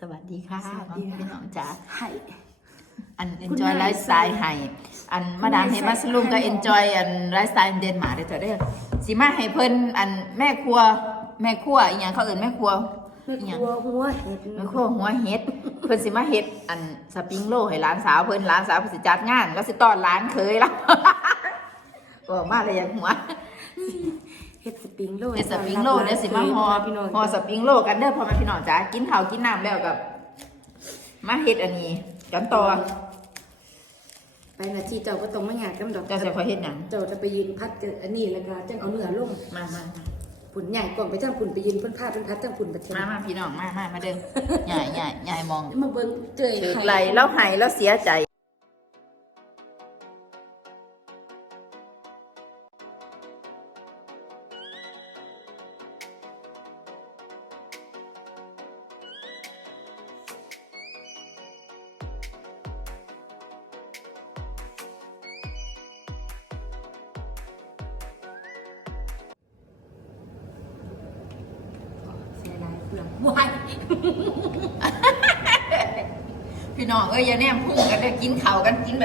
สวัสดีค่ะสวัสดีค่ะ พี่น้องจ๋าให้ อันคุณ enjoy นาย lifestyle ให้อันมาดามคุณนายเฮมัสลุมก็ใส่ให้ enjoy อัน lifestyle เดนมาร์กเด้อเถอะเด้อสิมาให้เพิ่นอันแม่ครัว แม่ครัวอีหยังเขาเอิ้นแม่ครัวไม่อีหยังกลัวหัวเห็ดแม่ครัวหัวเฮ็ด เพิ่นสิมาเฮ็ดอันสปริงโรลให้หลานสาวเพิ่นหลานสาวเพิ่นสิจัดงาน แล้วสิต้อนหลานเคยล่ะ บอกมาเลยอยางหัว เห็ดสปริงโรลเฮ็ดสปริงโรลเด้อสิมาฮอพี่น้องฮอสปริงโรลกันเด้อพ่อแม่พี่น้องจ๋ากินข้าวกินน้ำแล้วกับมาเฮ็ดอันนี้กันต่อไปนาทีเจ้าก็ต้องมาหยาดกำดอกเจ้าจะขอเฮ็ดหยังเจ้าจะไปยืนพัดกับอันนี้แล้วก็จังเอาเนื้อลงมามามาผุนใหญ่กล่องไปจ้างผุนไปยืนเพิ่นผ้าเป็นพัดจ้างผุนประเทศมามาพี่น้องมามามาเด้อใหญ่ใหญ่ใหญ่มองมาเบิ่งเจยถือไหลแล้วหายแล้วเสียใจ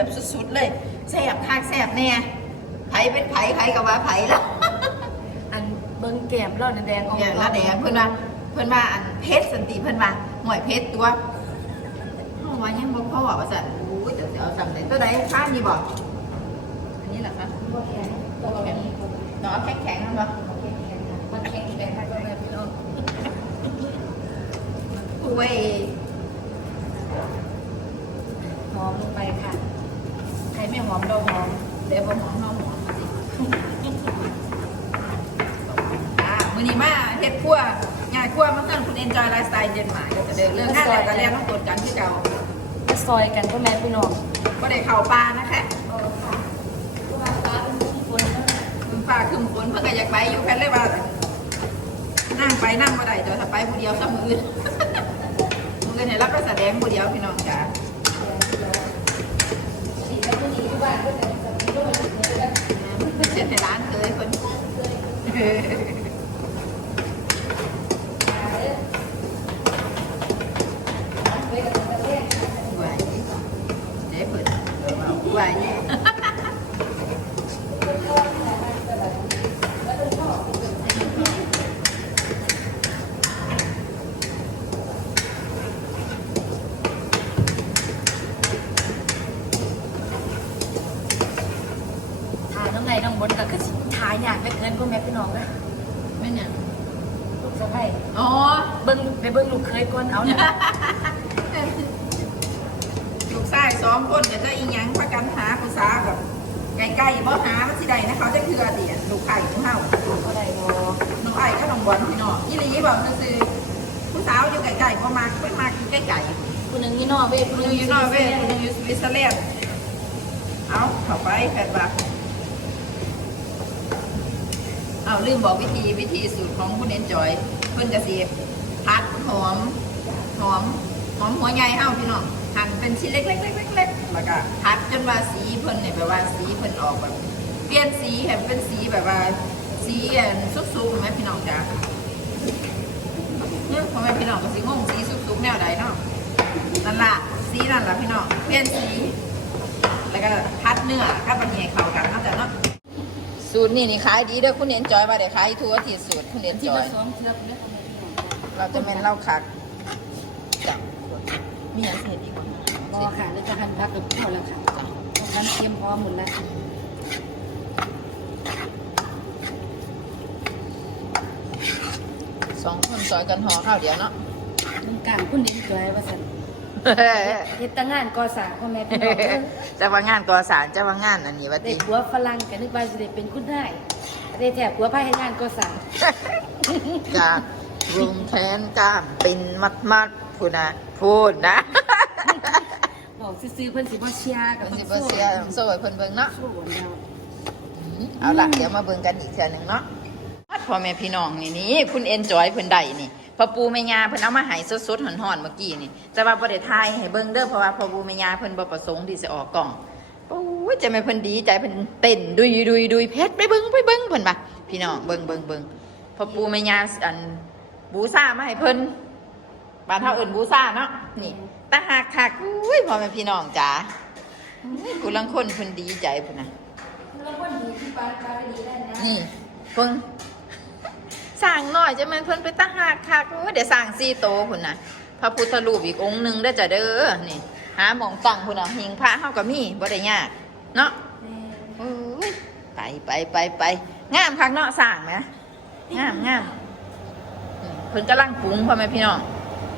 บบสุดๆเลยแซ่บคักแซ่บแน่ไผเป็นไผไผก็ว่าไผแล้วอันเบิ่งแก้มร้อนแดงออกเนี่ยแล้วแดงเพิ่นว่าเพิ่นว่าอันเพชรสันติเพิ่นว่าหวยเพชรตัวเฮาว่ายังบ่พอว่าซั่นโอ้ยเดี๋ยวสิเอาซ้ำได้ตัวใดข้ามนี่บ่อันนี้เหรอคะบ่แข็งตัวแข็งเนาะแข็งๆนั่นบ่มันแข็งแรงก็แบบพี่น้องอุ้ยหอมลงไปค่ะใคร ไม่หอมเราหอมเดี๋ยวบ่หอมเฮาหอมสิอ่ามื้อนี้มาเฮ็ดครัวงานครัวมันเกินคุณ enjoy lifestyle เดนมาร์กเดี๋ยวจะเดินเรื่องงานแล้วก็เรียนต้องกดกันที่เก่าจะซอยกันก็แม่พี่น้องบ่ได้เข้าป่านะคะเออค่ะผู้ว่าฟ้าเป็นผู้คนนะคุณฟ้าคืมฝนเพิ่นก็อยากไปอยู่แค่เลยว่านั่งไปนั่งบ่ได้เดี๋ยวถ้าไปผู้เดียวซะมื้ออื่นมื้ออื่นให้รับไปแสดงผู้เดียวพี่น้องจ๋า สีแล้วก็ดีที่บ้านก็จะมีโรคอยู่ในนั้น เพิ่นเช็ดให้ร้านเคยเพิ่น ไหวเจ๊เพิ่นไหวทายน้องไงน้องบนก็คือสิทายยากเหลือเกินพวกแม่พี่น้องนะ แม่นหยัง ลูกสะใภ้ อ๋อ เบิ่งไปเบิ่งลูกเคยก่อนเอานะ ลูกชาย สองคนก็จะอีหยังประกันหาผู้สาวแบบไกลๆบ่หามันสิได้นะเขาจะคืออดีตลูกไข่ของเฮาบ่ได้บ่น้องไอ้ก็น้องบอลพี่น้องยี่หลีบอกคือผู้สาวอยู่ไกลๆก็มาไม่มาใกล้ๆผู้หนึงอยู่นอร์เวย์ผู้คนหหนึนึงงอยู่นอร์เวย์คนหนึงอยู่สวิตเซอร์แลนด์เอาเข้าไปแปดบาทเอาลืมบอกวิธีวิธีสูตรของคุณเอนจอย เพิ่นจะสีผัดหอมหอมหอมหัวใหญ่เอ้าพี่น้อง หั่นเป็นชิ้นเล็กๆๆๆๆแล้วก็ผัดจนว่าสีเพิ่นเนี่ยแบบว่าสีเพิ่นออกแบบ เปลี่ยนสีให้เป็นสีแบบว่า สีอันสุกๆไหมพี่น้องจ้ะเนี่ยพ่อแม่พี่น้องก็สิงงสีสุกๆแนวใดเนาะนั่นล่ะสีนั่นล่ะพี่น้องเปลี่ยนสีแล้วก็พัดเนื้อถ้าบะหมี่เข้ากันเนาะแต่เนาะสูตรนี่นี่ขายดีเด้อคุณเอ็นจอยมาได้ขายทั่วที่สูตรคุณเอ็นที่จอมายซ้อมเทือกเนี่ยพ่อแม่พี่น้องเราจะเม็นเหล่าคักจับมีอย่างเห็ด อีกบ้างบ่ค่ะแล้วจะหั่นผักกับพอแล้วค่ะน้ำเค็มพอหมดแล้วสองคนซอยกันห่อข้าวเดียวเนาะน้ำกลางคุณเลี้ยงจอยว่าซั่นเฮ็ดแต่งานก่อสร้างพ่อแม่พี่น้องเด้อจะว่างานก่อสร้างจะว่างานอันนี้ว่าได้ติผัวฝรั่งก็นึกว่าสิได้เป็นคุณนายได้แถบผัวพาเฮ็ดงานก่อสร้างจากรุมแทนกล้ามเป็นมัดมัดๆพูดนะพูดนะ บอกซื่อๆเพิ่นสิบ่เชียร์กับเพิ่นสิบ่เสียต้องโซ่ให้เพิ่นเบิ่งเนาะสู้แล้วเอาล่ะเดี๋ยวมาเบิ่งกันอีกเทื่อหนึงเนาะพ่อแม่พี่น้องนี่นี่คุณเอนจอยเพิ่นได้นี่พ่อปูแม่ย่าเพิ่นเอามาให้สดๆหอนๆเมื่อกี้นี่ แต่ว่าบ่ได้ถ่ายให้เบิ่งเด้อเพราะว่าพ่อปูแม่ย่าเพิ่นบ่ประสงค์ที่จะออกกล้องโอ้ยจะแม่เพิ่นดีใจเพิ่นเต้นดุยดุยดุยเพชรไปเบิ่งไปเบิ่งเพิ่นว่าพี่น้องเบิ่งเบิ่งเบิ่งพ่อปูแม่ย่าอันบูซ่ามาให้เพิ่นบ้านเฮาเอิ้นบูซ่าเนาะนี่ตาหักคักอุ้ยพ่อแม่พี่น้องจ๋าอุ้ยกูลังคนเพิ่นดีใจพุ่นน่ะแล้วคนดีที่ปลาปลาดีได้นะนี่เพิ่งสร้างหน่อยจะแมันเพิ่นไปตาหักคักอุ้ยเดี๋ยวสร้างซี่โตพุ่นน่ะพระพุทธรูปอีกองค์หนึงเด้อจ้ะเด้อนี่หาหมองตั้งพุ่นน่ะหิงพระเฮาก็มีบ่ได้ยากเนาะแม่โอ้ยไปไปไปไปงามคักเนาะสร้างไหมงามงามอืมเพิ่นกำลังปรุงพ่อแม่พี่น้อง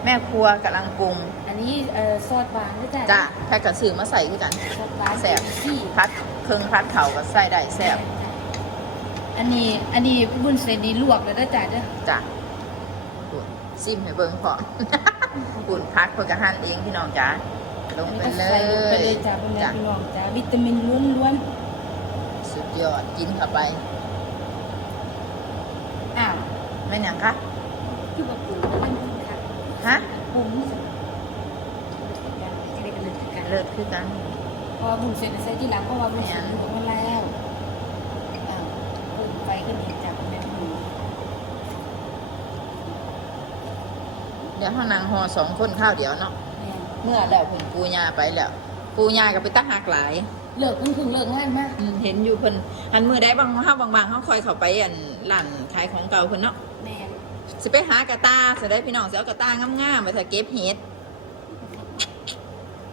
แม่ครัวกำลังปรุงอั นนี้เอ่อซอสหวานนะจ๊ะจ้ะแพ็กกระสือมาใส่คือกัน ซอสหวานแซ่บ ที่พัดเครื่องพัดเขาก็ใส่ได้แซ่บอันนี้อันนี้บุญเส้นดีลวกแล้วนะจ๊ะเด้อจ้ะปุ่นซิมให้เบิ่งพอ ปุ่นพักเพื่อกระหั่นเองพี่น้องจ้ะลงไปเลใส่ลงไปยเลยจ้ะพ่อแม่จ้ะพี่น้องจ้ะวิตามินล้วนสุดยอดกินเข้าไป ๆอ้าว แม่นหยังคะ คือว่าปรุงแล้วมันคือค่ะ ฮะ ปรุงนี่สิจะได้กัน เลยกันเลิศคือกันเพราะว่าบุญเสร็จใส่ที่หลังเพราะว่าบุญเสร็จอยู่ตรงนั้นแล้วอ้าวปรุงไปก็ดีจ้ะพ่อแม่พี่น้องเดี๋ยวเฮานางห่อสองคนข้าวเดียวเนาะแม่เมื่อแล้วเพิ่นปูยาไปแล้ว ปูยาก็ไปตั้งหักหลายเลิกเพิ่งเพิ่งเลิกงานมากอืมเห็นอยู่เพิ่นหันมือได้บางเฮาบางๆเฮาคอยเข้าไปอันร้านขายของเก่าเพิ่นเนาะแม่สิไปหากระตาสิได้พี่น้องสิเอากระตางามๆมาถ้าเก็บเห็ด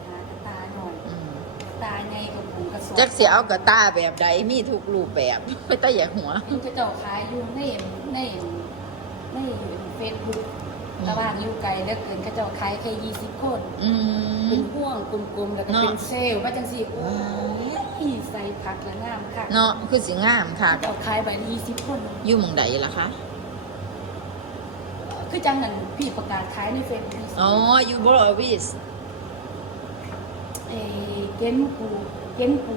หากระตาหน่อย อืม ตาไง กับผมกระสอบจักสิเอากระตาแบบใดมีทุกรูปแบบไม่ต้องอยากหัวอยู่กระเจ้าขายอยู่ในในในเฟซบุ๊กตะบ้านอยู่ไกลเหลือเกินกระเจ้าขายแค่ยี่สิบคนอืเป็มนห่วงกลมๆแล้วก็เนาะ เป็นเซลล์ว่าจังสิโอ้ยใส่ผักและงามค่ะเนาะคือสิงามค่ะเจ้าขายไปยี่สิบคน อยู่หมองใดล่ะคะคือจังนั้นพี่ประกาศขายในเฟซบุ๊กอ๋ออยู่บรอวิสเอเก้นปู เก้นปู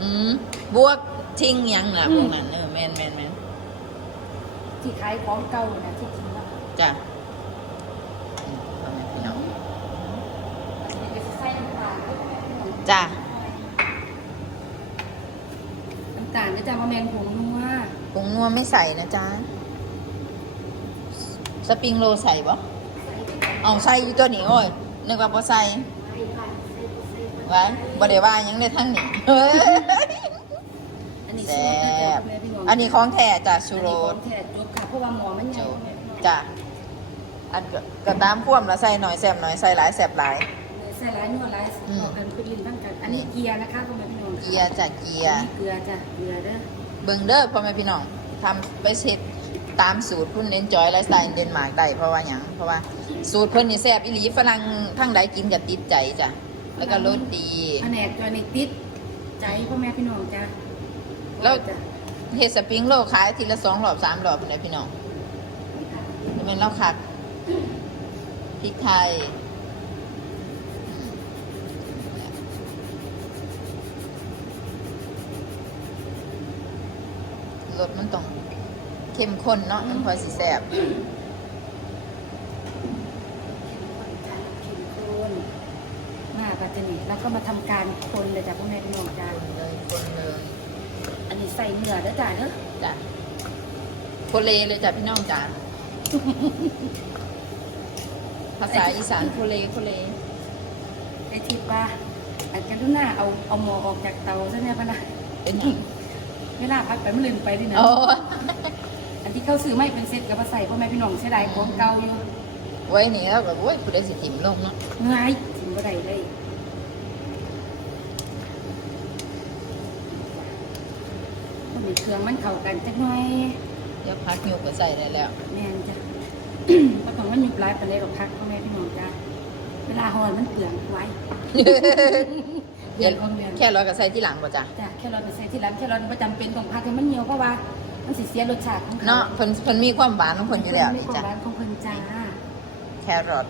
อืมบวกทิ้งหยังล่ะอืพมวกนั้นเออแม่นแม่นแม่นที่ขายของเก่านะที่จริงแล้วจ้ะอืมพ่อแม่พี่น้องใส่น้ำตาลจ้ะน้ำตาลก็จะมาแมนผงนัวผงนัวไม่ใส่นะจ๊ะสปริงโรลใส่บ่เอาใส่อยู่ตัวนี้โอ้ยนึกว่าบ่ใส่ ไว้บ่ได้ว่าหยังได้ทั้งนี้เฮ้ยอันนี้แซ่สูตรนะจ๊ะบแม่พี่น้องอันนี้ของแท้จ้ะชูอันโรนี้ขอสงแท้จบค่ะเพราะว่าหมอมันใหญ่จูแม่พี่น้องจ้ะอันก็ก็ตามพ่วมแล้วใส่หน่อยแซ่บหน่อยใส่หลายแซ่บหลาย ใส่ร้ายนัวร้ายอืมออกกันคือลิ้นทั้งกัน อันนี้เกียร์นะคะพ่อแม่พี่น้องเกียร์จ้ะเกียร์อันนี้เกลือจ้ะเกลือเด้อเบิ่งเด้อพ่อแม่พี่น้องทำไปเช็ดตามสูตรคุณเน้นจอยไลฟ์สไตล์เดนมาร์กได้เพราะว่าหยังเพราะว่าสูตรเพิ่นนี่แซ่บอีหลีฝรั่งทั้งใดกินก็ติดใจจ้ะ แล้วก็รสดี แผนกตัวนี้ติดใจพ่อแม่พี่น้องจ้ะแล้ว จ้ะเฮ็ดสปริงโลขายทีละสองรอบสามรอบพุ่นแหละพี่น้องจะเป็นเล่าคักพริกไทย รสมันต้องเข้มข้นเนาะมันพอสิแซ่บ เข้มข้นมากก็ จะนี่แล้วก็มาทำการคนเลยจ้ะพ่อแม่พี่น้องจ้ะคนเลยคนเลยอันนี้ใส่เนื้อเด้อจ้ะเด้อจ้ะโคเลเลยจ้ะพี่น้องจ้ะภาษาอีสานโคเลโคเลไอ้ที่ว่าอันกันทุกหน้าเอาเอาหมอออกจากเตาซะเนี่ยพะนะเป็นหยังเวลาพักไปมันลืมไปดินะโอ้อันที่เขาซื้อไม่เป็นเซ็ตกับมาใส่พ่อแม่พี่น้องเสียดายของเก่าอยู่ไว้นี่แล้วก็โอ้ยผู้ใดสิถิ่มลงเนาะง่ายถึงบ่ได้เลยก็มีเค รื่องมันเข้ากันจักหน่อยเดี๋ยวพักอยู่ก็ใส่ได้แล้วแม่นจ้ะก็ต้องมันอยู่ปลายไปเลยหรอกพักพ่อแม่พี่น้องจ้ะเวลาหอนมันเปลืองไว้เปลืองของเดือนแค่ร้อยก็ใส่ที่หลังป่ะจ้ะจ้ะแค่เราไปใส่ที่ร้านแค่เราประจำเป็นต้องพักให้มันเหนียวเพราะว่ามันสิเสียรสชาติของเขาเนาะเพิ่นเพิ่นมีความหวานของเพิ่นอยู่แล้วมีนี่ของจ้ะ ร้านของเพิ่นจ้าแครอท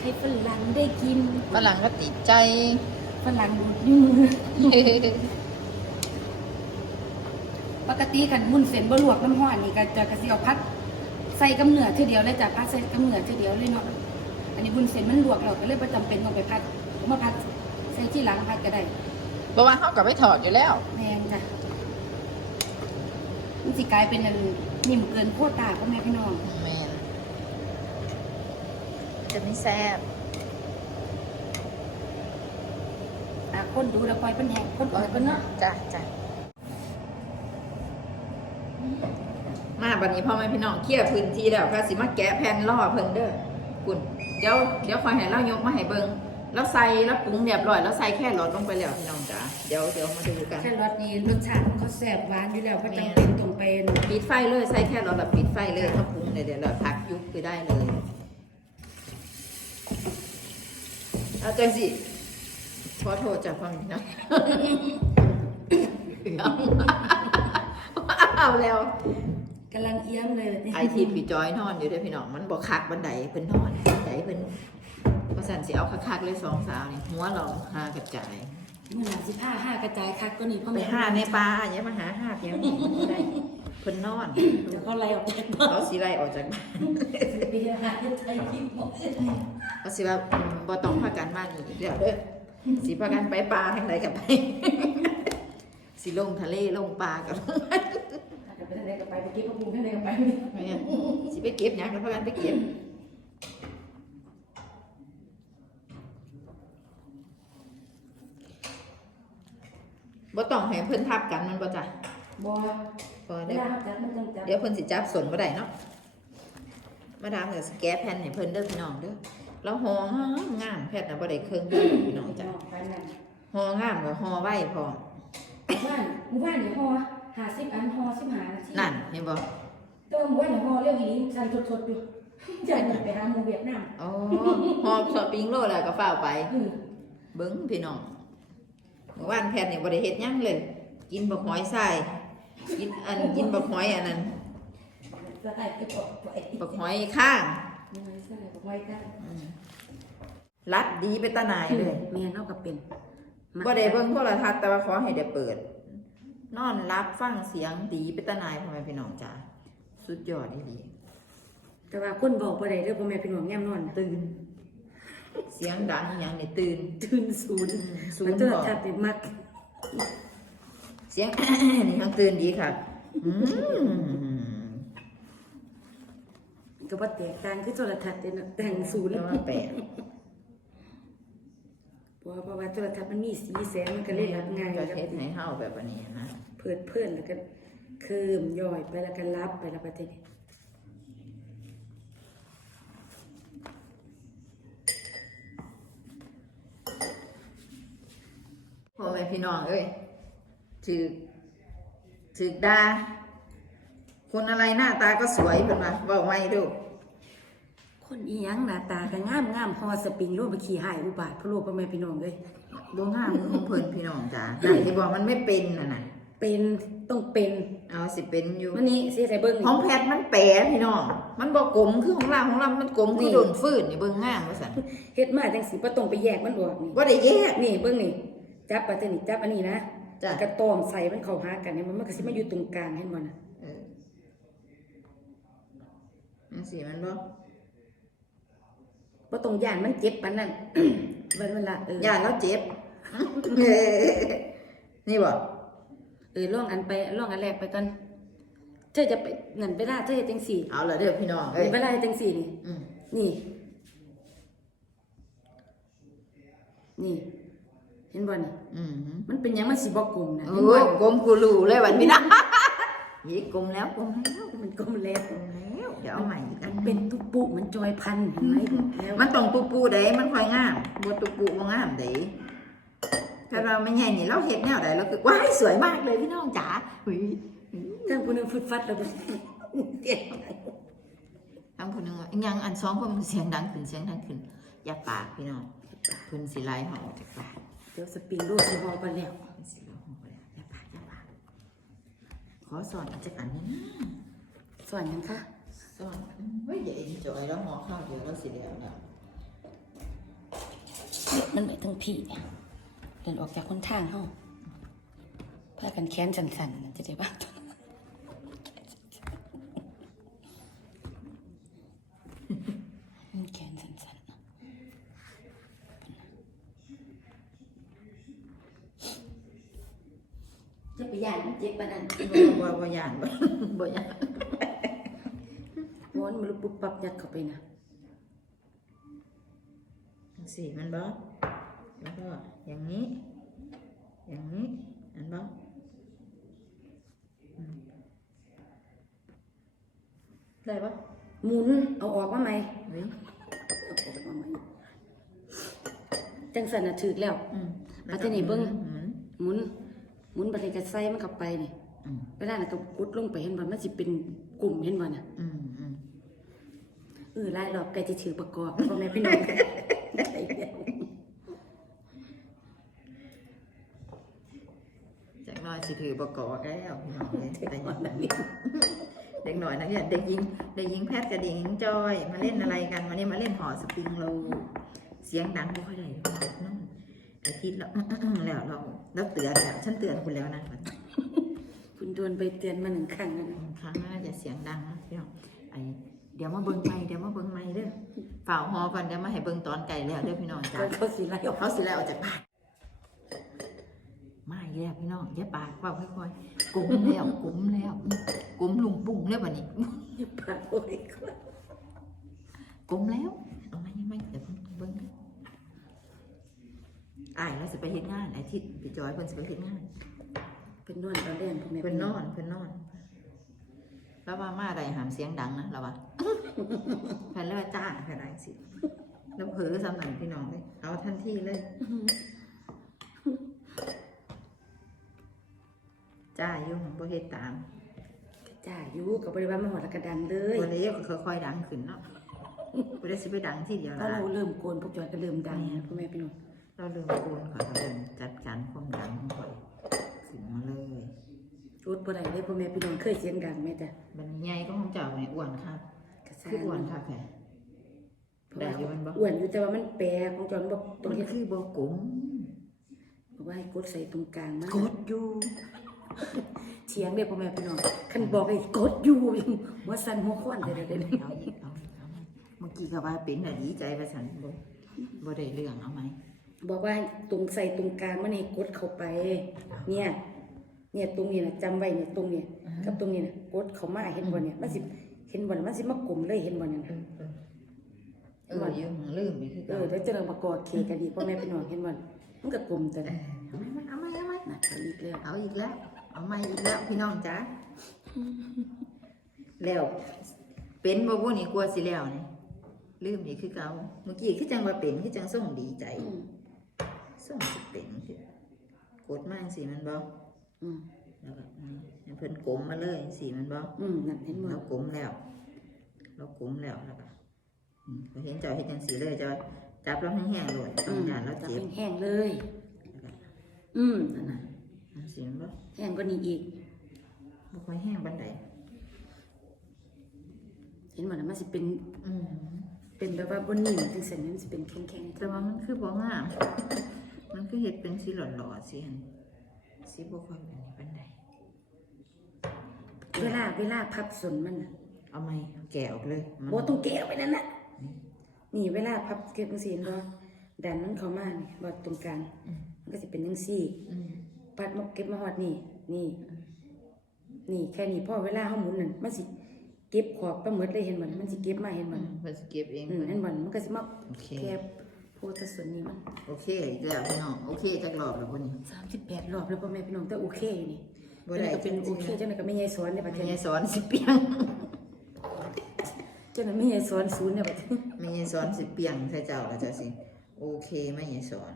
ให้ฝรั่งได้กินฝรั่งก็ติดใจ ฝรั่งดูดนิ้วมือปกติกันมุนเส้นบลวกน้ำห้อนนี่ก็จะกระเสียวพัดใส่กำเนือเท่าเดียวเลยจ้ะพัดใส่กำเนือเท่าเดียวเลยเนาะอันนี้บุญเส้นมันลวกเราก็เลยประจำเป็นต้องไปพัดเอามาพัดใส่ที่หลังพัดก็ได้เพราะว่าเขาก็ไปถอดอยู่แล้วแพงจ้ะมันสิกลายเป็นอันนิ่มเกินโคตรตาพ่อแม่พี่น้องแมนจะไม่แซ่บ อะ คนดูแล้วปล่อยเป็นแหงคนปล่อยเป็นเนาะจ้ะจ้ะมาบัดนี้พ่อแม่พี่น้องเคลียร์พื้นที่แล้วค่ะสิมาแกะแผ่นล่อเพิ่นเด้อคุณเดี๋ยวเดี๋ยวคอยให้เรายกมาให้เบิ่งแล้วใส่แล้วปรุงเรียบร้อยแล้วใส่แค่รสลงไปแล้วพี่น้องจ้ะเดี๋ยวเดี๋ยวมาดูกันแค่รสนี้รสชาติเขาแซ่บหวานอยู่แล้วเพราะจำเป็นต้องเป็นปิดไฟเลยใส่แค่รสแบบปิดไฟเลยถ้าปรุงเดี๋ยวเดี๋ยวเราพักยุบไปได้เลยเอาจังสิ ขอโทษจ้ะพ่อแม่พี่น้องเอาแล้วกำลังเอี้ยมเลยแบบนี้ไอทีพี่จอยนอนอยู่เด้วยพี่น้องมันบอกคักบันไดเพิ่นนอนบันไดเพิ่นประสันสิเอาคักๆเลยสองสาวนี่หัวเราหากระจายมันหนาสิผ้าห้ากระจายคักก็นี่พ่อไปแม่หาในป่าอย่ามาหาหาเพียงนี้มันบ่ได้เพิ่นนอนเดี๋ยวเขาไล่ออกจากบ้านเขาสิไล่ออกจากบ้านไปหาที่ไทยกินหมดเขาสิว่าอืมบ่ต้องพากันมานี่อีกแล้วเด้อ สิพากันไปป่าทางใดกับไป สิลงทะเลลงป่ากับจะไปทางไหนก็ไปไปเก็บพวกบุ้งทางไหนก็ไปแม่นสิไปเก็บหยังแล้วพากันไปเก็บบ่ต้องให้เพิ่นทับกันมันบ่จ้ะบ่พอเวได้ ลาเขาจับมันจังจับเดี๋ยวเพิ่นสิจับสนบ่ได้เนาะมาดามจะสแกะแผ่นให้เพิ่นเด้อพี่น้องเด้อ แล้วห่องามแผ่นน่ะบ่ได้เครื่องเดียวพี่น้องจ้ะไปนั่นห่องามก็ห่อไว้พร้อมหมู่บ้านหมู่บ้านเดี๋ยวห่อหาสิบอันห่อสิบหานาทีนั่นเห็นบ่ตัวหมู่บ้านเดี๋ยวห่อเรียกอีนี้สั่นสดๆอยู่จะไปหาหมูเวียดนามอ๋อห่อสปริงโรลแล้วก็ฟ้าวไป อือเบิ้งพี่น้องเมื่อวานแพทย์นี่บ่ได้เฮ็ดหยังเลย กินบักหอยทรายกินอันกินบักหอยอันนั้นจะได้ไปบอกไปบักหอยข้างไม่ใช่บอก ไว้กันอืมรัดดีไปตาหนายเลยเมียนเอากับเป็นบ่ได้เบิ่งโทรทัศน์แต่ว่าขอให้ได้เปิด นอนรับฟังเสียงดีไปตาหนายพ่อแม่พี่น้องจ้าสุดยอดดีแต่ว่าคนบอกบ่ได้เด้อพ่อแม่พี่น้องแง่มนอนตื่น เสียงดังอหย่างนี่ตื่น ตื่นศูนย์ศูมันนย์จะบอกทัดติดมัก เสียงนี่ทั้งตื่นดีค่ะอืม ก็บ่แตกต่างคือโทรทัศน์เด้อเนาะแต่งศูนย์แล้วมันแปลกเพราะว่าเพราะว่าโทรทัศน์มันมีสีแสงมันก็เลยรับง่ายก็กับเฮ็ดให้เฮาแบบอันนี้นะเพิดเพื่อนแล้วก็คืมย่อยไปแล้วก็รับไปแล้วประเทศนี้พ่อแม่พี่น้องเอ้ยถือถือดา คนอะไรหน้าตาก็สวยเพิ่นมาบอกไว้ดูคนอีหยังหน้าตาก็งามงามฮอสปริงโลดไปขี่หายอุบาทพระโลกพ่อแม่พี่น้องเลยบ่งามของเพิ่นพี่น้องจ้าได้ที่บอกมันไม่เป็นน่ะน่ะเป็นต้องเป็นเอาสิเป็นอยู่วันนี้สิใส่เบิ่งของแพทย์มันแปรพี่น้องมันบ่กลมคือของเราของเรามันกลมคือโดนฟืนนี่เบิ่งงามว่าซั่นเฮ็ดมาจังสิบ่ต้องไปแยกมันออกนี่ บ่ได้แยก นี่เบิ่งนี่จับประเทศนี้จับอันนี้นะจ้ะแล้วกระตอมใส่มันเข้าหากันเนี่ยมันมันก็สิมาอยู่ตรงกลางเห็นบ่น่ะ เออจังซี่มันบ่บ่ต้องย่านมันเจ็บปานนั้นเบิ่งเวลาเออย่านแล้วเจ็บเออนี่บ่เออลองอันไปลองอันแรกไปก่อนเธอจะไปนั่นไปได้เธอเฮ็ดจังซี่เอาละเด้อพี่น้องเอ้ยเวลาเฮ็ดจังซี่นี่อืมนี่ นี่ เห็นบ่นี่อืมมันเป็นหยังมันสิบ่กลมนะโอ้เห็นบ่ยกลมกูรู้เลยวันนี้นะ ยี่กลมแล้วกลมแล้วมันกลมแล้วกลมแล้วเดี๋ยวเอาใหม่อีกอันเป็นตุปุมันจอยพันเห็นไหมแล้วมันต้องปูปูเด้มันค่อยงามบตุปูบ่งามเด้ถ้าเราไม่ใหญ่นี่เราเฮ็ดแนวใดเราคือว้ายสวยมากเลยพี่น้องจ๋าหุยถ้าผู้หนึงฟึดฟัดแล้วก็เจ็บทั้งคนนึงว่าอิหยังอันสองคนมันเสียงดังขึ้นเสียงดังขึ้นอย่าปากพี่น้องเพิ่นสิไล่เฮาออกจากปากเดี๋ยวสปริงโรลสิฮอกันแล้ว อสอนอีกจักอันนี้นะส่วนหยังคะสอนเฮ้ยอย่าเอ็นจอยแล้วหมอข้าวเดี๋ยวเราสิแล้วเนี่ยมันไปทั้งพี่เดินออกจากคนทางเฮาพากันแค้นสั่นๆจะได้บ้างมันแค้นสั่นๆเนาะ จะไปย่านมันเจ็บปานนั้นบ่บ่บ่ย่านบ่บ่ย่านอนมันลุกปุ๊บปั๊บยัดเข้าไปนะสี่มันบอแล้วก็อย่างนี้ อย่างนี้อันบอมได้ปะหมุนเอาออกมาไหมเฮ้ยเอาออกมาไหมจังสันน่ะถือแล้วอืมเอาแต่นี่เบิ่งหมุนหมุนหมุนบัดนี้ก็ใส่มันเข้าไปนี่อืม เวลาน่ะก็กดลงไปเห็นบ่มันสิเป็นกลุ่มเห็นบ่น่ะอืมอืมเออหลายรอบใกล้จะถือประกอบพ่อแม่พี่น้องจากหน้อยสิถือประกอบแล้วพี่น้องเลยแต่ยังเด็กหน่อยนะเนี่ยเด็กหญิงเด็กหญิงแพทย์กับเด็กหญิงจอย มาเล่นอะไรกันวันนี้มาเล่นหอสปริงโลเสียงดังไม่ค่อยได้นั่นไอทิศแล้วอื้ออื้ออื้อแล้วเราแล้วเตือนแล้วฉันเตือนคุณแล้วนะคุณ โดนไปเตือนมาหนึ่งครั้งแล้วนะครั้งหน้าจะเสียงดังนะพี่น้องไอเดี๋ยวมาเบิ้งไม่เดี๋ยวมาเบิ้งไม่เด้อฝ่าวหอก่อนเดี๋ยวมาให้เบิ้งตอนไก่แล้วเด้อพี่น้องจ้าเขาเขาสิไล่ออกเขาสิแล้วออกจากบ้านมาอีกแล้วพี่น้องอย่าปากเปล่าค่อยๆกุ้มแล้วกุ้มแล้วกุ้มลุงปุ้งแล้วบัดนี้ปากโอ้ยเขากุ้มแล้วเอาไหมยังไม่เดี๋ยวเบิ้งนะอายแล้วสิไปเฮ็ดงานไอ้ทิศพี่จอยเพิ่นสิไปเฮ็ดงาน เป็นนวดตอนแรกพ่อแม่เพิ่นนอนเพิ่นนอนแล้วว่ามาใดหามเสียงดังนะเราว่าเพิ่นเลยว่าจ้าเพิ่นได้สิแล้วเผลอสำนันพี่น้องเลยเอาทันทีเลยจ้าอยู่บ่เฮ็ดตามจ้าอยู่กับบริวารมาหอดแล้วกระดันเลยวันนี้ก็ค่อยๆดังขึ้นเนาะบ่ได้สิไปดังที่เดียวพอละเราเริ่มโกนพวกจอยก็เริ่มดังนะพ่อแม่พี่น้องเราเริ่มโกนขอยเราเริ่มจัดการความดังของข่อยขึ้นมาเลย อุดบ่ได้เลยพ่อ แม่พี่น้องเคยเสียงดังไหมจ้ะบัดนี้ใหญ่ก็ของเจ้าเนี่ยอ้วนครับกระซ่าคืออ้วนครับแค่เพราะได้ว่าอยู่มันบ่อ้วนอยู่แต่ว่ามันแปลของจอยมันบอกตรงมันที่คือบ่กุ้มบอกว่าให้กดใส่ตรงกลางมันกดอยู่เถียงเด้อพ่อแม่พี่น้องคันบอกให้กดอยู่หัวสั่นหัวควันเด้อเด้อเด้อเอาอีกเอาอีกเอาไหมเมื่อกี้ก็ว่าเป็นน่ะดีใจว่าฉันบ่บ่ได้เรื่องเอาไหม บอกว่าตรงใส่ตรงกลางมันให้กดเข้าไป เนี่ย เนี่ยตรงนี้นะจำไว้เนี่ยตรงนี้กับตรงนี้นะกดเข้ามาเห็นบ่เนี่ยมันสิเห็นบ่เนี่ยมันสิมากลมเลยเห็นบ่เนี่ยเออเออเอออยู่ลืมอีกคือเอเก่าอแล้วเจะเริ่มประกอบเคกันดีพ่อแม่พี่น้องเห็นบ่มันก็กลมแต่เออเอาไหมเอาไหมเอาไหมน่ะเอาอีกแล้วเอาอีกแล้วเอาไม่อีกแล้วพี่น้องจ๋าแล้วเป็นบ่บ่นี่กลัวสิแล้วนี่ลืมอีกคือเก่าเมื่อกี้คือจังว่าเป็นคือจังส่งดีใจอืมส่งสิเป็นคือกดมาจังสิมันบ่อื มแล้วก็อืมให้เพิ่นกลมมาเลยสิมันบ่อืมนั่นเห็นบ่เรากลมแล้ว เรากลมแล้วแล้วก็อืมก็เห็นเจ้าเฮ็ดจังซี่เลยเจ้าจับเราแห้งๆโลดต้อืองมการเราจับเจ็บแห้งๆเลยแล้วก็อืมนั่นน่ะจังสิมันบ่แห้งก็นี่อีกบ่ค่อยแห้งปานใดเห็นบ่น่ะมันสิเป็น อืมเป็นแบบว่าบนนิ่มจังซั่นมันสิเป็นแข็งๆแต่ว่ามันคือบ่งามมันคือเห็ดเป็นสีหล่อๆสิหั่น สีบ่ค่อยเป็นปานใดเวลาเวลาพับสนมันน่ะเอาไหมแกะออกเลยมันบ่ต้องแก้ไว้นั่นน่ะนี่เวลาพับเก็บจังซี่เห็นบ่ดันมันเข้ามานี่บ่ตรงกลางมันก็สิเป็นจังซี่ อืมปัดมาเก็บมาฮอดนี่ นี่ นี่แค่นี้พอเวลาเฮาหมุนนั่นมันสิเก็บขอบไปหมดเลยเห็นบ่มันสิเก็บมาเห็นบ่อืมเพิ่นสิเก็บเองอืมเพิ่นเห็นบ่มันก็สิมาโอเค แคบ โพสต์ส่วนนี้มันโอเคอีกแล้วพี่น้องโอเคจักรอบแล้วบ่นี่38รอบแล้วพ่อแม่พี่น้องแต่โอเคอยู่นี่บ่จังได้ไดก็เป็นโอเคจังไดก็ไม่ใหญ่สอนในประเทแม่ศยายสอนสิเปียงจังไดไม่ใหญ่สอนศูนย์ในประเทศแม่ยายสอนสิเปียงใส่เจ้าแล้วจ้ะสิโอเคแม่ยายสอน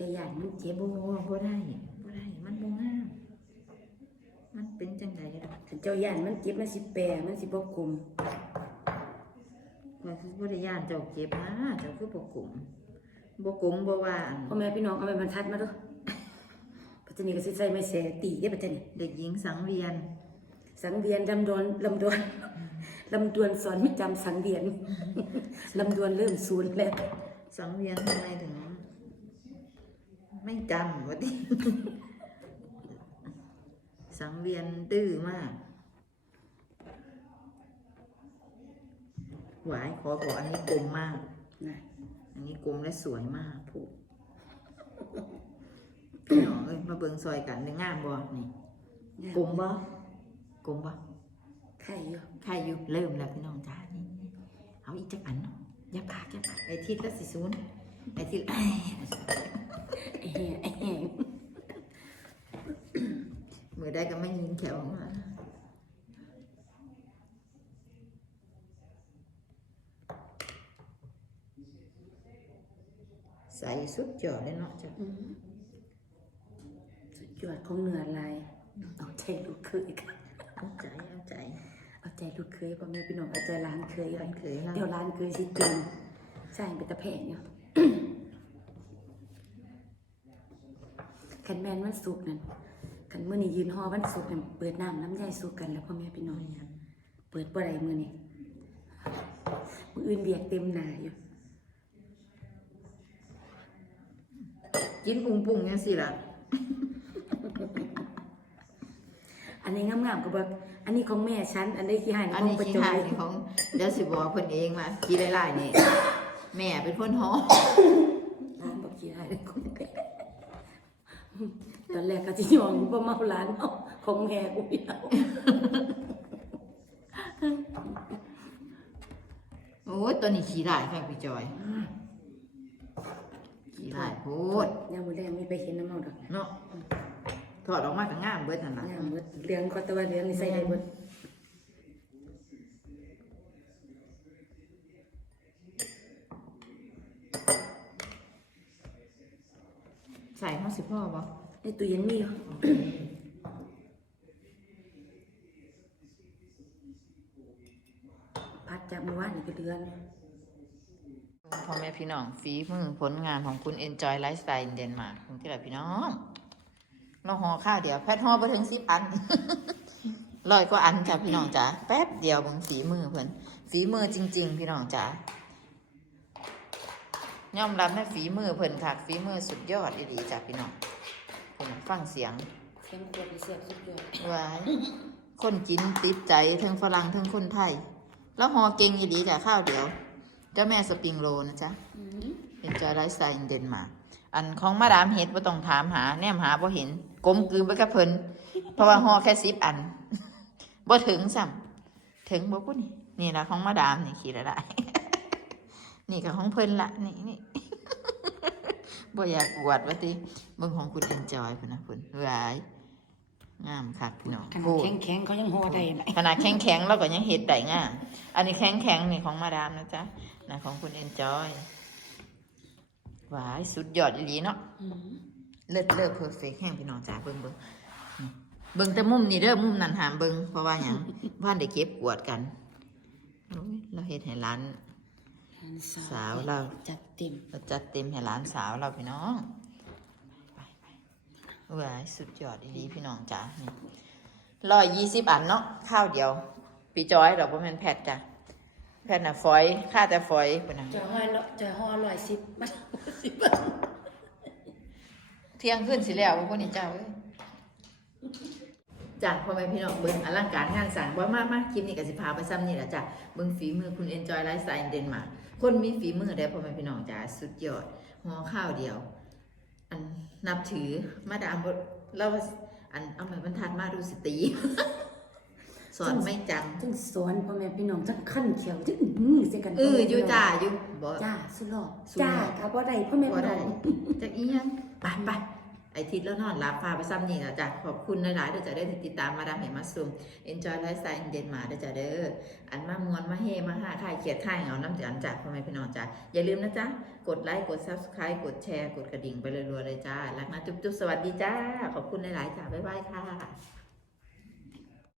อย่าหยาดมันเจ็บบ่บ่ได้บ่ได้ มันบ่งาม มันเป็นจังไดล่ะถ้าเจ้าหยาดมันเจ็บมันสิแปรมันสิบ่กลมข้อยคือบ่ได้ย่านเจ้าเก็บนะเจ้าคือบ่กลุ่มบ่กลุ่มบ่ว่าอันพ่อแม่พี่น้องเอาไม้บรรทัดมาดูปัจจุบันก็สิใส่ไม้แสตีได้ปัจจุบันเด็กหญิงสังเวียน สังเวียนลำดวนลำดวนลำดวนสอนไม่จำสังเวียนลำดวนเริ่มศูนย์แล้ว สังเวียนทำไมถึง ไม่จำวะดิสังเวียนตื้อมาก หวายขอบอกอันนี้กลมมาก อันนี้กลมและสวยมากผูกพี่นอเอ้ยมาเบิงซอยกันในงานบ่นี่กลมบ่กลมบ่ไข่อยู่ไข่อยู่เริ่มแล้วพี่น้องจ้านี่เอาอีกจักอันเนาะอย่าปากอย่าปากไอ้ทิศละสิศูนย์ไอ้ทิศ มือได้ก็ไม่ยิงแขวออกมาใส่สุดยอดเลยเนาะจ้ะอืมสุดยอดของเนื้อลายเอาใจลูกเคยค่ะเอาใจเอาใจ เอาใจลูกเคยพ่อแม่พี่น้องเอาใจร้านเคยร้านเคยร้านเดี๋ยวร้านเคยสิเกินใช่เป็นตะแพงอยู่ ขันแมนวันศุกร์นั่นขันเมื่อนี้ยืนหอวันศุกร์นั่นเปิดน้ำน้ำใจสุกกันแล้วพ่อแม่พี่น้องเปิดบ่ได้มื้อนี้มื้ออื่นเบียกเต็มหนาอยู่กินปุ้งปุ้งๆยังสิล่ะ อันนี้งามๆก็บอกอันนี้ของแม่ฉัน อันนี้ขี้หายอันของนี้ประขี้จหายยนี่ของเดี๋ยวสิบอกเพิ่นเองมาขี้ไล่ๆนี่ แม่เป็นคนฮ้อ ร้านบอกขี้หายของแม่ ตอนแรกก็จะยองว่าเมาร้านเอาของแม่กูไม่เอาโอ้ยตัวนี้ขี้ไล่ค่ะพี่จอยขี้ไล่โพดยามมื้อแรกไม่ไปเห็นน้ำเมาดอกเนาะถอดออกมาก็งามเบิดนั่นล่ะยามมื้อเลี้ยงก็ตะวันเลี้ยงนี่ใส่ได้เบิดใส่ห้าสิบพ่อบ่ ในตู้เย็นมีอยู่พัดจากเมื่อวานนี่ก็เดือนพ่อแม่พี่น้องฝีมือผลงานของคุณ Enjoy Lifestyle in Denmark คุณที่ไหนพี่น้องเราห่อข้าวเดียวแพทย์ห่อไปถึงสิบอันรอยกว่าอันจ้ะพี่น้องจ๋าแป๊บเดียวเบงฝีมือเพิ่นฝีมือจริง ๆ พี่น้องจ๋าย่อมรับในฝีมือเพิ่นค่ะฝีมือสุดยอดดีๆจ้ะพี่น้อง ฟังเสียงเสียงขวดนี่เสียบสุดยอดวายคนกินติดใจทั้งฝรั่งทั้งคนไทย แล้วห่อเก่งอีหลีจ้ะข้าวเดียว เจ้าแม่สปริงโรลนะจ๊ะอืมเป็นจอยไลฟ์สไตล์อินเดนมาร์กอันของมาดามเฮ็ดบ่ต้องถามหา แนมหาบ่เห็นกลมกลืนไปกับเพิ่นเพราะว่าห่อแค่สิบอันบ่ถึงซ้ำถึงบ่ปุ๊นี่นี่ละของมาดามนี่ขีดละได้นี่ก็ของเพิ่นละนี่นี่ บ่อยากอวดว่าติเบิ่งของคุณเอนจอยพุ่นนะพุ่นหลายงามคักพี่น้องขนาโอ้ดแข็งๆเขายังห่อได้ไหมขนาดแข็งแข็งๆแล้วก็ยังเห็ดได้ง่ายอันนี้แข็งแข็งๆนี่ของมาดามนะจ๊ะนะของคุณเอนจอยหวายสุดยอดอีหลีเนาะอืมเลิศเลิศเพอร์เฟกแห้งพี่น้องจ๋าเบิ่งเบิ่งนี่เบิ่งแต่มุมนี่เด้อมุมนั้นหามเบิ่งเพราะว่าหยังบ้านได้เก็บกวดกันโอ้ยเราเฮ็ดให้ร้าน สาวเราจัดเต็มเราจัดเต็มให้ร้านสาวเราพี่น้องไปไปไปหวายสุดยอดอีหลีพี่น้องจ๋านี่ร้อยยี่สิบอันเนาะข้าวเดียว ปีจอยเราบ่แม่นแพทจ้ะแพทน่ะฝอยค่าแต่ฝอยพุ่นน่ะจะห่อละจะห่อร้อยสิบมันสิบเที่ยงขึ้นสิแล้วพวกนี้เจ้าเอ้ย จ้ะพ่อแม่พี่น้องเบิ่งอลังการงานสร้างบ่มากมากคลิปนี้ก็สิพาไปซ้ำนี่แหละจ้ะเบิ่งฝีมือคุณ Enjoy Lifestyle in Denmark คนมีฝีมือได้พ่อแม่พี่น้องจ้ะสุดยอดห่อข้าวเดียว อันนับถือมาดามบ่เราว่าอันเอาไม้บรรทัดมาดูสิตีสอนไม่จังจังสอนพ่อแม่พี่น้องจังขั้นเขียวจังอื้อเสียกันเอออยู่จ้าอยู่บ่จ้าสุดหล่อสุดหล่อจ้าครับบ่ได้พ่อแม่บ่พี่น้ได้องจักอีหยังไปไปไอ ทิศแล้วนอนรับพาไปซ้ำนี่นะจ้ะขอบคุณหลายๆเดี๋ยวจะได้ติดตามมาดามเห็นมาซุม Enjoy Lifestyle in Denmark เด้อจ้ะเด้ออันมามวนมาเฮมาหาค่ายเขียดค่ายเหงาน้ำจันจากพ่อแม่พี่น้องจ้ะอย่าลืมนะจ๊ะกดไลค์กด Subscribe กดแชร์กดกระดิ่งไปรัวๆเลยจ้ารักนะจุ๊บๆสวัสดีจ้าขอบคุณหลายๆจ้าบ๊ายบายค่ะ